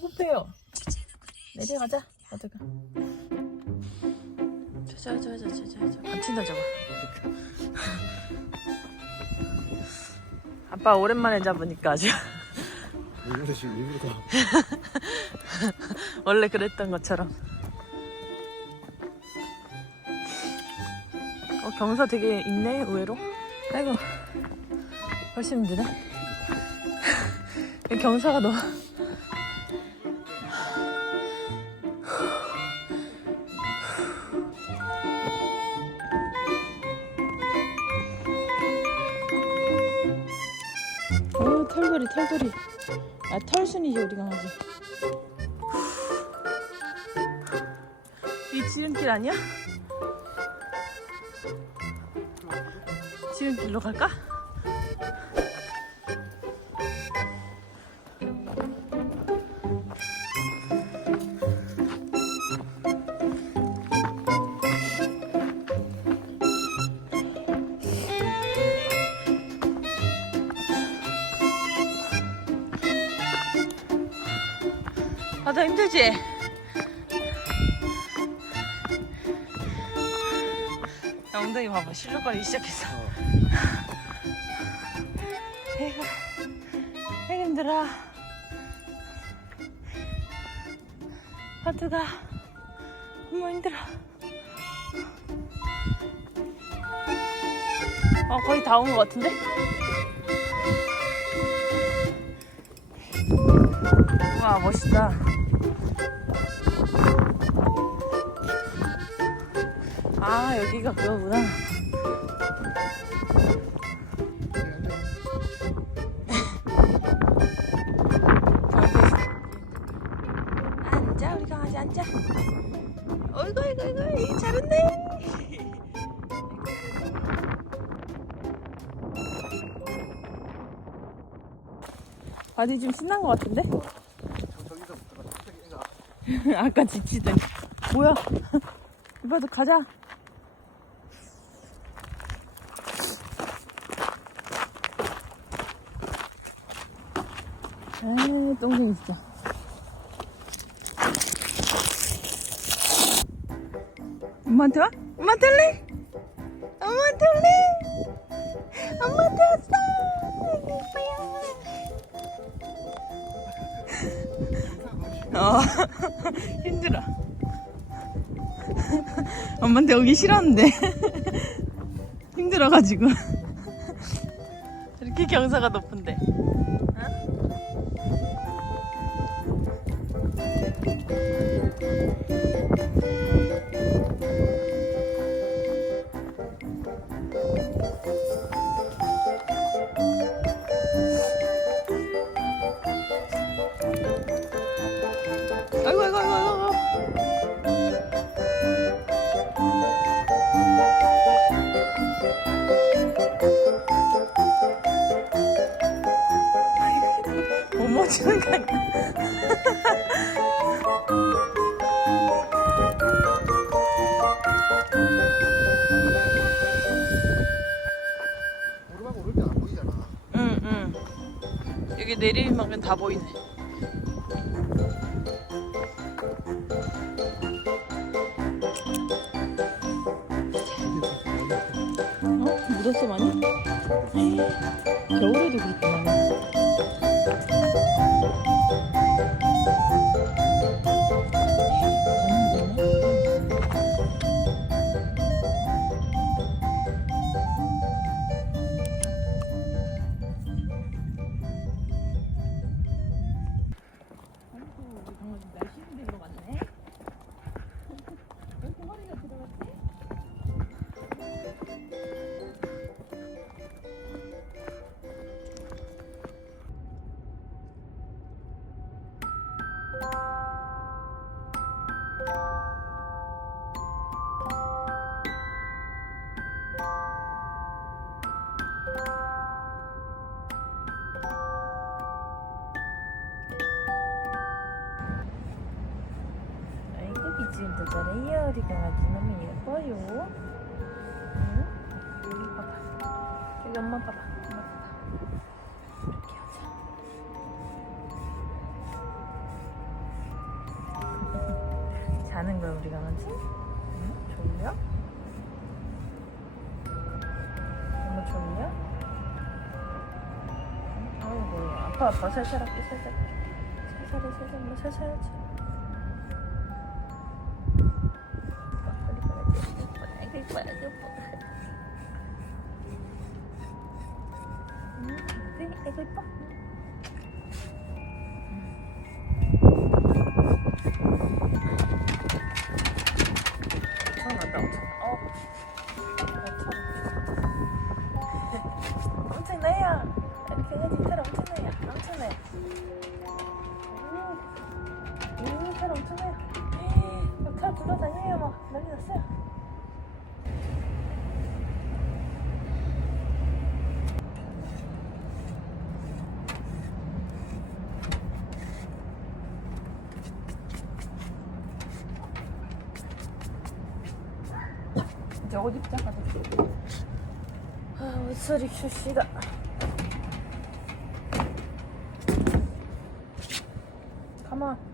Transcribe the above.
급해요. 내려가자. 어떡해. 자. 갇힌다 저거. 아빠 오랜만에 잡으니까 아주. 일부러 지금 일부러 다. 원래 그랬던 것처럼. 경사 되게 있네 의외로. 아이고 벌써 힘드네. 경사가 너무. 털돌이. 아, 털순이지 우리 강아지. 이 지름길 아니야? 지름길로 갈까? 더 힘들지? 엉덩이 봐봐 실룩거리기 시작했어. 아이고 힘들어. 하트가 너무 힘들어. 거의 다 온 것 같은데? 우와 멋있다. 아 여기가 그거구나. 앉아 우리 강아지 앉아. 어이구 잘했네. 바디 좀 신난 것 같은데? 아까 지치더니 뭐야. 이봐도 가자. 에이 똥쟁이 진짜. 엄마한테 와? 엄마한테 할래? 엄마한테 할래? 엄마한테 왔어. 힘들어. 엄마한테 오기 싫었는데 힘들어가지고. 이렇게 경사가 높은데. 아이고. 못 멈추는 거 아니야? 오르막 오를 때 안 보이잖아. 응. 여기 내리막은 다 보이네. 묻었어 많이? 겨울에도 그렇게 많아. 날씨인데 이거 맞네? 왜 동아리가 들어갔지? 지금도 잘해요. 우리 강아지 너무 예뻐요. 응? 여기 봐봐. 여기 엄마 봐봐. 이렇게 하자. 아파. 살살 할게, 살살. 살살해, 뭐 살살 하지. 아이고, 이뻐. 아이고, 이뻐. 엄청나요. 이렇게 해야지. 털 엄청나요. 엄청나요. 털 엄청나요. 털 굴러다녀요. 막 난리 났어요. 이제 옷 입자. 옷을 입읍시다. 가만.